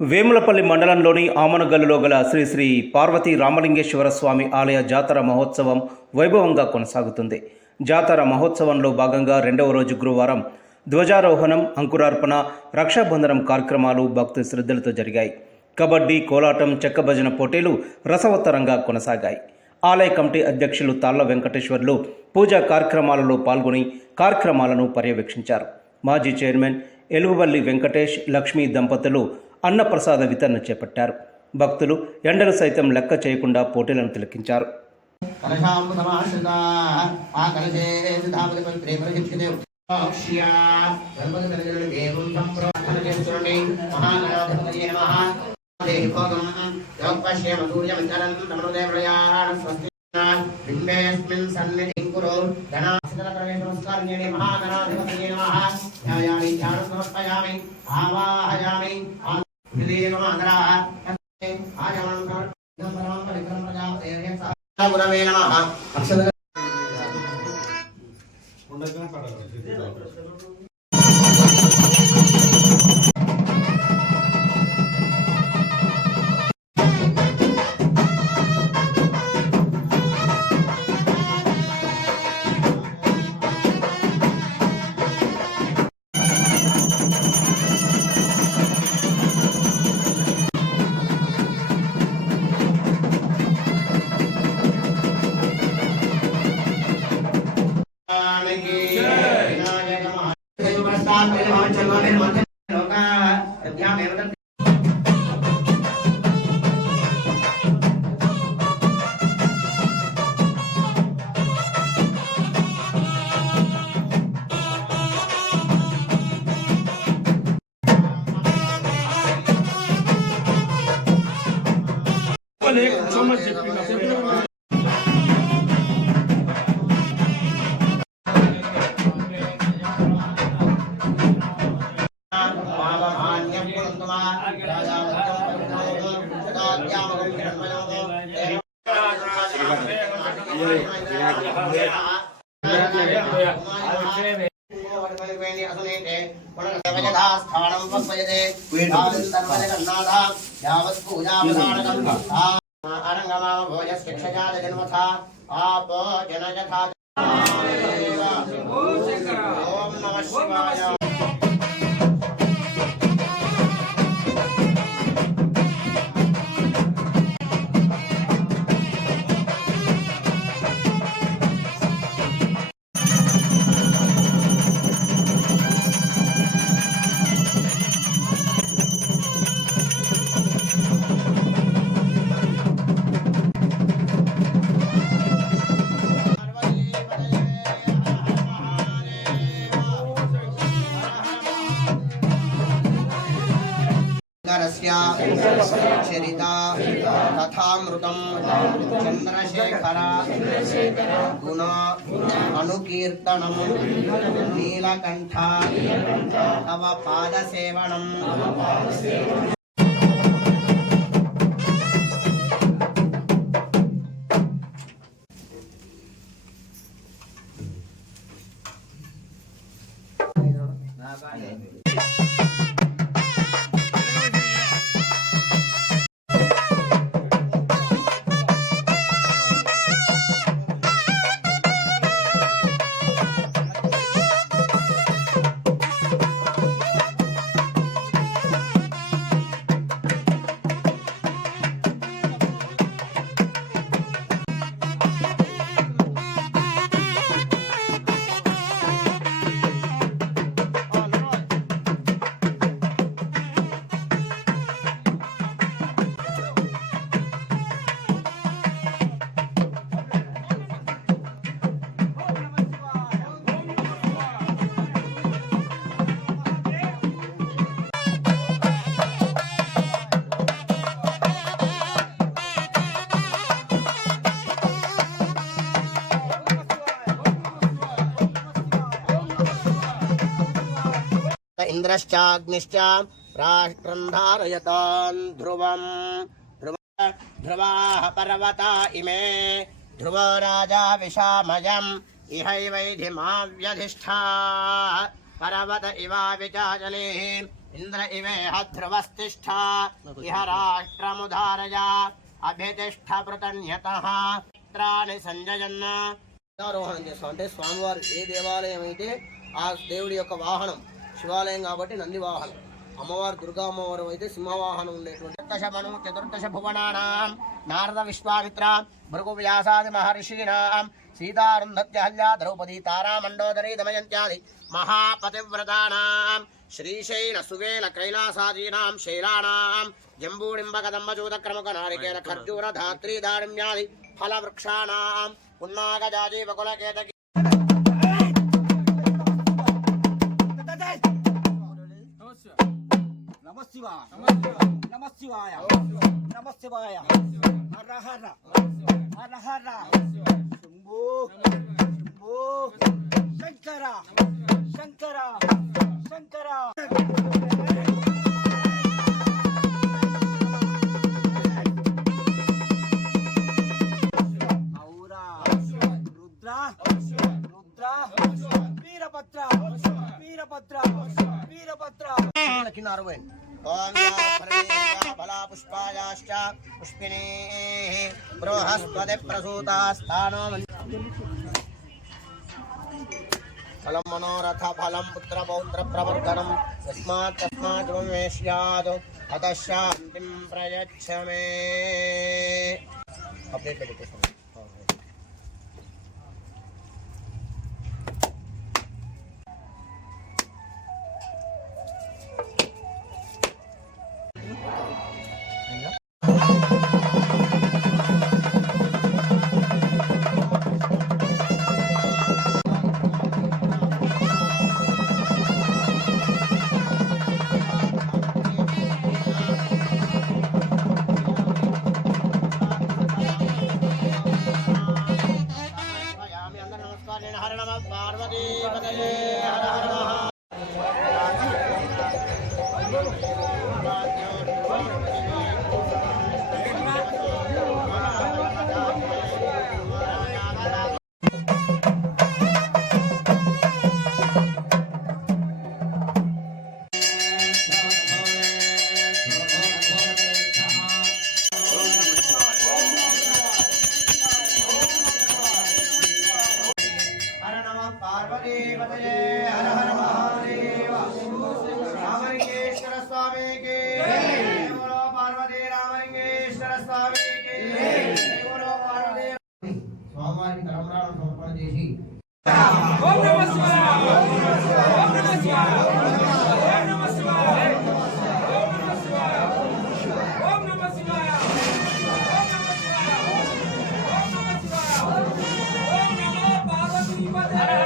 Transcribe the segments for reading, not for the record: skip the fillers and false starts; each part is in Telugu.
వేములపల్లి మండలంలోని ఆమనగల్లులో గల శ్రీ శ్రీ పార్వతీ రామలింగేశ్వర స్వామి ఆలయ జాతర మహోత్సవం వైభవంగా కొనసాగుతుంది. జాతర మహోత్సవంలో భాగంగా రెండవ రోజు గురువారం ధ్వజారోహణం, అంకురార్పణ, రక్షాబంధనం కార్యక్రమాలు భక్తి శ్రద్ధలతో జరిగాయి. కబడ్డీ, కోలాటం, చెక్క భజన పోటీలు రసవత్తరంగా కొనసాగాయి. ఆలయ కమిటీ అధ్యక్షులు తాళ్ల వెంకటేశ్వర్లు పూజా కార్యక్రమాలలో పాల్గొని కార్యక్రమాలను పర్యవేక్షించారు. మాజీ చైర్మన్ ఎలుగువల్లి వెంకటేష్, లక్ష్మీ దంపతులు అన్నప్రసాద వితరణ చేపట్టారు. భక్తులు ఎండలు సైతం లెక్క చేయకుండా పోటీలను తిలకించారు. चरिता कथामृतं चंद्रशेखर गुण अनुकीर्तनं नीलकंठ तव पादसेवनं इंद्रश्चाग्निश्च राष्ट्रं धारयतान् ध्रुवं ध्रुवाः पर्वता इमे ध्रुवो राजा विशामयम् इहैवैधिमाव्यधिष्ठा पर्वत इवा विचाजने ఇంద్ర ఇవేహ ధ్రువస్తిష్ఠ ఇహ రాష్ట్రముధారయ అభితిష్ఠ పృతన్యతః చిత్రాన్ని సంజయన్న. ఆరోహణం చేస్తాం అంటే స్వామివారు ఏ దేవాలయం అయితే ఆ దేవుడి యొక్క వాహనం శివాలయం కాబట్టి నంది వాహనం, అమ్మవారు దుర్గా అమ్మవారు అయితే సింహవాహనం ఉండేటువంటి చతుర్దశమను చతుర్దశ భువనానాం నారద విశ్వామిత్ర భృగు వ్యాసాది మహర్షీణాం సీతారుంధత్యహల్య ద్రౌపదీ తారా మండోదరీ దమయంత్యాది మహాపతివ్రతానాం శ్రీశైల సువేల కైలాసాదీనాం శైలానాం జంబూడింబకదంబచూతక్రముక నారికేల ఖర్జూర ధాత్రీ దారిమ్యాది ఫలవృక్షాణాం పున్నాగజాజీవకులకేతకి నమశివాయ నమశివాయ నమశివాయ హర హర హర హర శంభో శంభో శంకర శంకర శంకర. ఔరా రుద్ర రుద్ర వీరభద్ర వీరభద్ర వీరభద్ర. పుష్పాయాశ్చ పుష్పిణీ బృహస్పతి ప్రసూతాస్తానో ఫలం మనోరథ ఫలం పుత్ర పౌత్ర ప్రవర్ధనం తస్మాత్ తస్మాత్ మే స్యాద్ అతః శాంతిం ప్రయచ్చ మే. అప్డేట్లో పెట్టేస్తాం. హర నమ పార్వతీ పతయే హర హర పార్వతీ పతయే హర హర మహాదేవ. రామలింగేశ్వర స్వామికి బోలో పార్వతీ రామలింగేశ్వర స్వామికి బోలో పార్వతీ. స్వామివారికి తలంబ్రాలను సమర్పణ చేసి ఓం నమః శివాయ ఓం నమః శివాయ ఓం నమః శివాయ ఓం నమః శివాయ ఓం నమః శివాయ ఓం నమః శివాయ ఓం నమః శివాయ ఓం నమో పార్వతీ పతయే.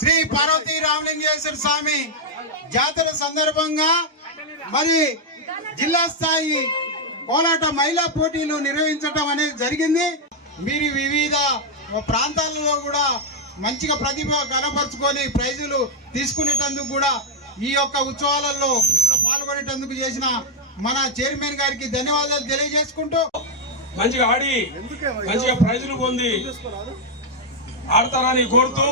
శ్రీ పార్వతీ రామలింగేశ్వర స్వామి జాతర సందర్భంగా మరి జిల్లా స్థాయి కోలాట మహిళా పోటీలు నిర్వహించడం అనేది జరిగింది. మీరు వివిధ ప్రాంతాలలో కూడా మంచిగా ప్రతిభ కనపరుచుకొని ప్రైజులు తీసుకునేటందుకు కూడా ఈ యొక్క ఉత్సవాలలో పాల్గొనేటందుకు చేసిన మన చైర్మన్ గారికి ధన్యవాదాలు తెలియజేసుకుంటూ మంచిగా ఆడి మంచిగా ప్రైజులు పొంది ఆడతారని కోరుతూ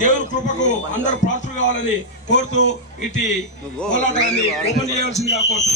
దేవుని కృపకు అందరూ పాత్రలు కావాలని కోరుతూ ఇటు పోరాటాన్ని ఓపెన్ చేయవలసిందిగా కోరుతూ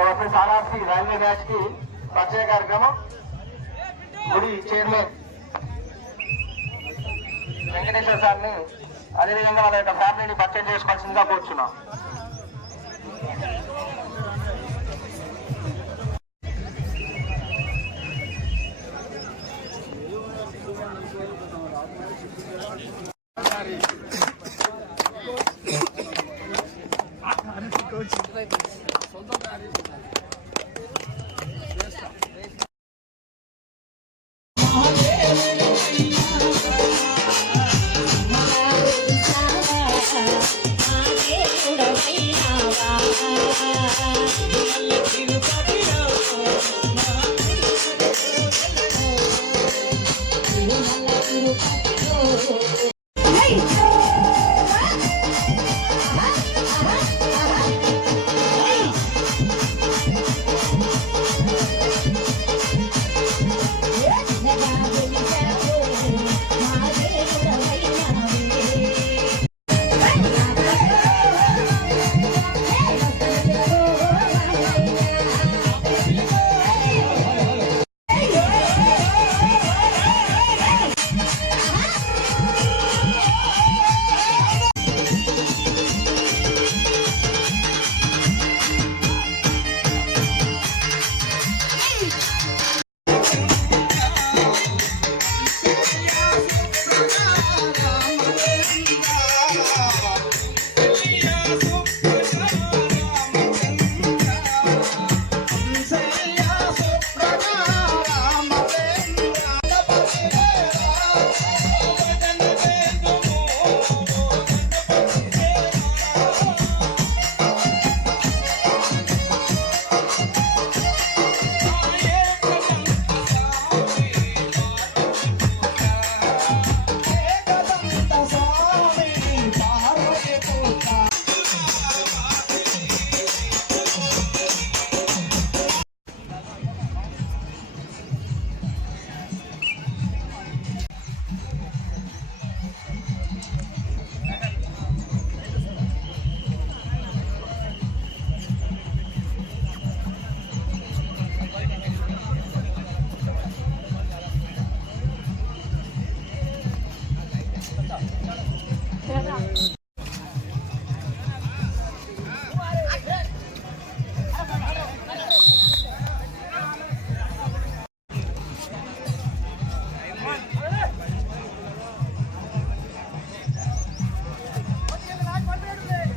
अपने सारार्थी రైల్వే బ్యాచ్ కి పరిచయ కార్యక్రమం గుడి చైర్మన్ వెంకటేశ్వర సార్ని అదేవిధంగా వాళ్ళ యొక్క ఫ్యామిలీని పరిచయం చేసుకోవాల్సిందిగా కోరుచున్నాం.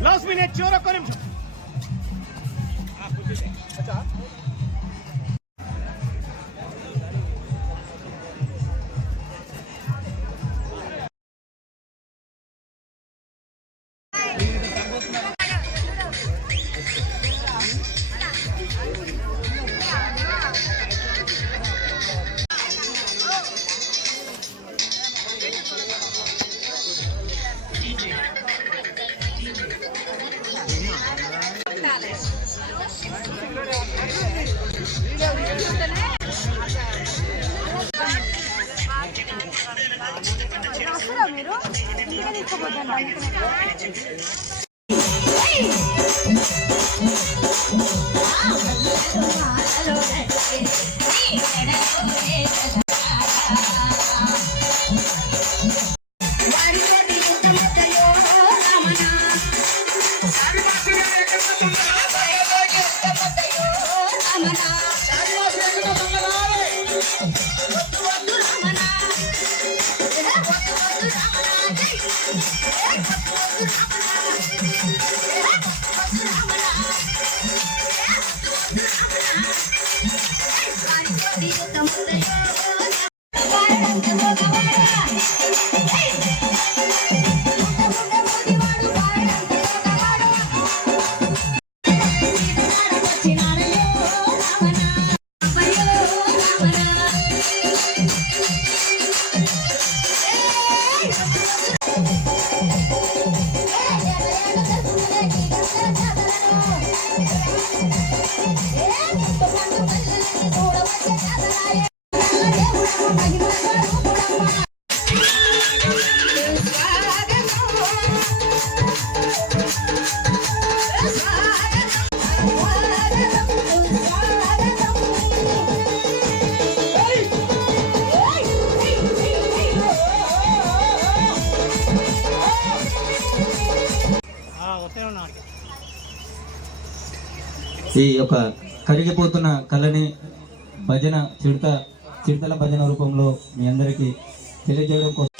Last minute, chora karim. మీరు ఇంటికి తీసుకోపోతాను. ఈ యొక్క కరిగిపోతున్న కళని భజన చిడతల భజన రూపంలో మీ అందరికీ తెలియజేయడం కోసం